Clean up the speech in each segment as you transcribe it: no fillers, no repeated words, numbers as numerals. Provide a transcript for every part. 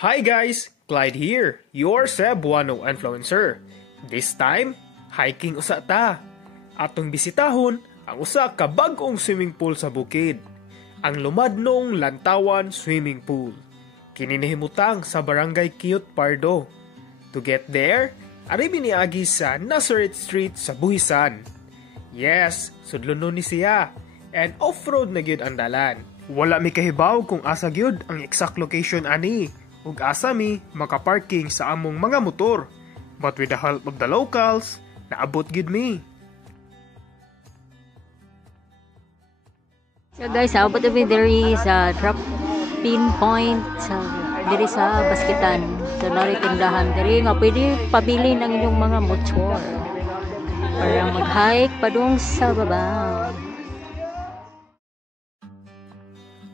Hi guys! Clyde here, your Cebuano influencer. This time, hiking usa ta. Atong bisitahon ang usa ka bag-ong swimming pool sa bukid. Ang Lumadnong Lantawan Swimming Pool. Kininihimutang sa Barangay Cute Pardo. To get there, ari biniagi sa Nazareth Street sa Buhisan. Yes, sudlunon ni siya. And off-road na gyud ang dalan. Wala mi kahibaw kung asa gyud ang exact location ani. Ug asa mi makaparking sa among mga motor. But with the help of the locals, naabot gid mi. So guys, abot kami diri sa drop-in point diri sa Basketan. So naritindahan diri nga pwede pabili ng inyong mga motor para mag-hike padung sa baba.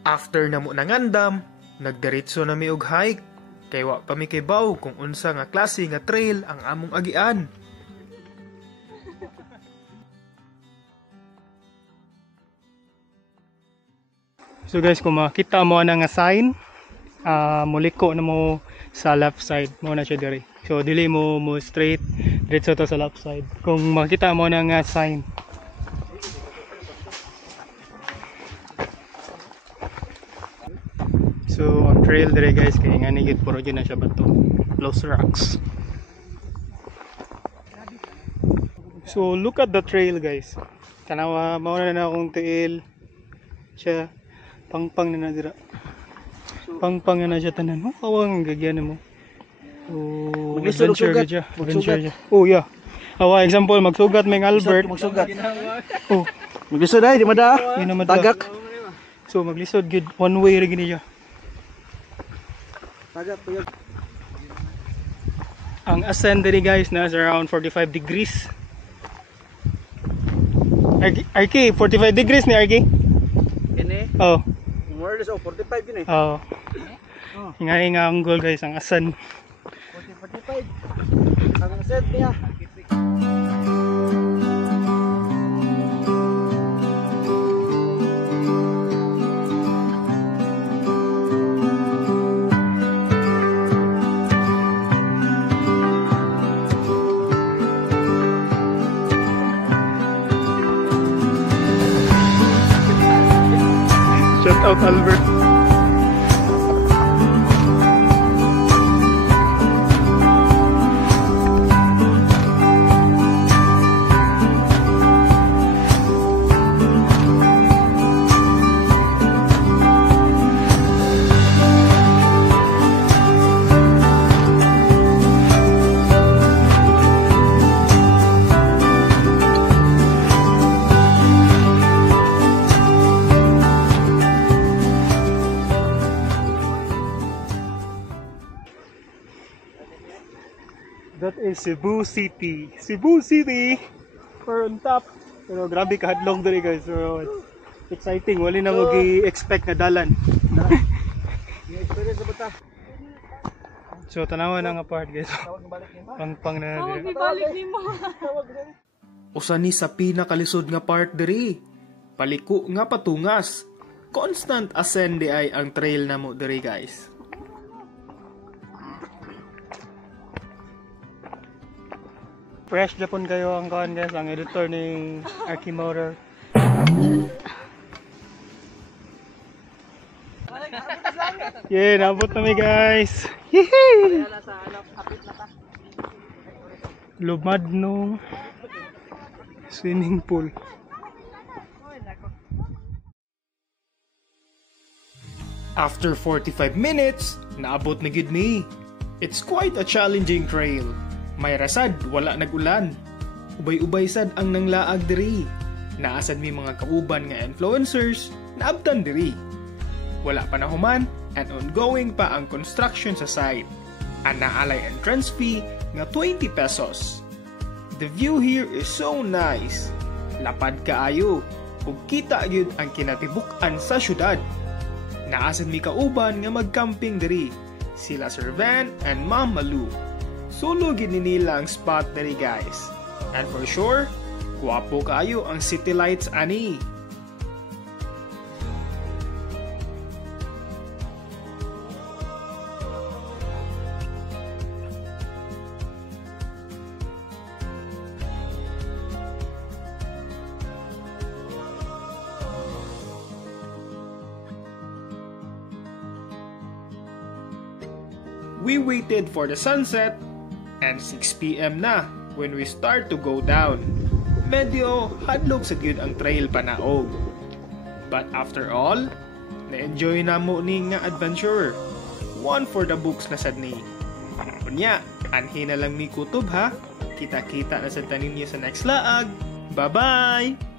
After namo nangandam, nagdiretso na mi og hike. Kay wa pa mi kibaw kung unsa nga klase nga trail ang among agian. So guys, kung makita mo na nga sign, muliko na mo sa left side mo na siya diri. So dili mo straight diretso to sa left side. Kung makita mo na nga sign. So ang trail diri guys kay ngani gid puro gyud na siya bato, loose rocks. So look at the trail guys. Tanawa mao na akong trail siya. Pangpang na dira. Pangpang na siya tanan. Kawang gagyan mo. Oh, adventure siya. Adventure siya. Oh yeah. Awa example magsugat may Albert. Magsugat. Oh, Maglisod ay di mada. Tagak. So maglisod gid one way ra gini siya. Tagak puyog. Ang ascent diri guys na around 45 degrees. Arki 45 degrees ni Arki. Kini. Oh. More or less 45 yun eh. Oh. Ingay nga ang goal guys, ang asan. 45. Ang set niya. Shout out Albert. That is Cebu City. Cebu City! We're on top. Pero grabe kahadlong dali guys. So it's exciting. Wali na mo gi-expect na dalan. So tanawa na nga part guys. Pangpang na diri. Balik ni mo. Usa ni sa pinakalisod nga part diri. Paliko nga patungas. Constant ascend di ay ang trail namo diri guys. Fresh Japon kayo ang kawan guys, ang editor ng Arkimotor. Yeah, nabot na mi guys. Yehey! Lumadnong swimming pool. After 45 minutes, naabot na gid mi. It's quite a challenging trail. May rasad, wala nag-ulan. Ubay-ubay sad ang nanglaag diri. Naasad mi mga kauban nga influencers na abtan diri. Wala pa na human and ongoing pa ang construction sa site. Ang naalay entrance fee nga 20 pesos. The view here is so nice. Lapad kaayo ug kita gyud ang kinatibuk-an sa syudad. Naasad mi kauban nga mag-camping diri. Sila Sir Van and Mama Lou. Solo gid nila ang spot diri guys. And for sure, guwapo kaayo ang city lights ani. We waited for the sunset and 6 p.m. na when we start to go down. Medyo hadlok sa gyud ang trail panaog. But after all, na-enjoy na mo ni nga adventure. One for the books na sad ni. Kunya, anhi na lang mi kutob ha. Kita-kita na sa tanin niya sa next laag. Bye-bye!